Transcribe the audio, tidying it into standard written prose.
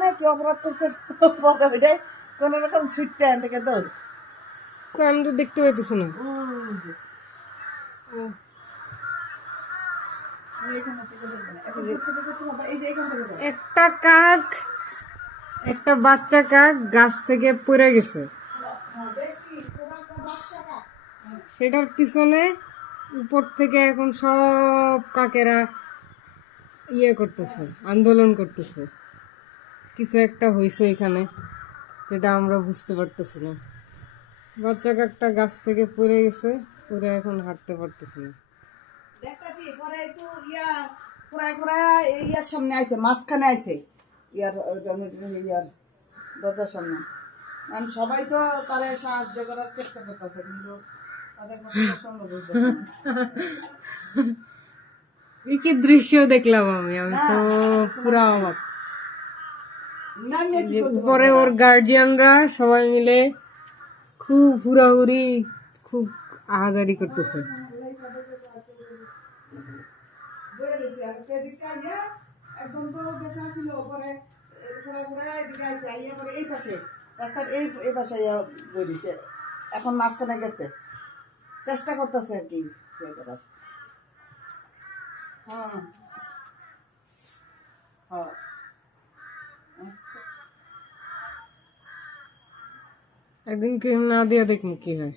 না কি অপরাধ করছে পরে ওইটাই কোন রকম ছুটতে আন থেকে দৌড় আমি তো দেখতে পাইতেছি না। একটা কাক, একটা বাচ্চা কাক গাছ থেকে পড়ে গেছে, সেটার পিছনে উপর থেকে এখন সব কাকেরা ইয়ে করতেছে, আন্দোলন করতেছে। কিছু একটা হয়েছে এখানে যেটা আমরা বুঝতে পারতেছি না। বাচ্চা কাকটা গাছ থেকে পড়ে গেছে, পড়ে এখন হাঁটতে পারতেছে না। দেখতাছি পরে একটু ইয়ার সামনে আইছে, মাঝখানে আইছে ইয়ার ইয়ার দরজার সামনে। কারণ সবাই তো তারে সাহায্য করার চেষ্টা করতেছে, কিন্তু তাদের পক্ষে সম্ভব হইতেছে না। এই কি দৃশ্য দেখলাম আমি তো পুরা অবাক। যে উপরে ওর গার্জিয়ানরা সবাই মিলে খুব হুড়াহুড়ি, খুব আহাজারি করতেছে। একদম তো পেশা ছিল, পরে এদিকে আইছে, আইয়া পরে এই পাশে রাস্তার এই পাশে আইয়া বই দিছে, এখন মাঝখানে গেছে, চেষ্টা করতেছে আর কি ইয়ে করার। হ্যাঁ হ্যাঁ একদিন ক্রিম না দিয়ে দেখুন কি হয়।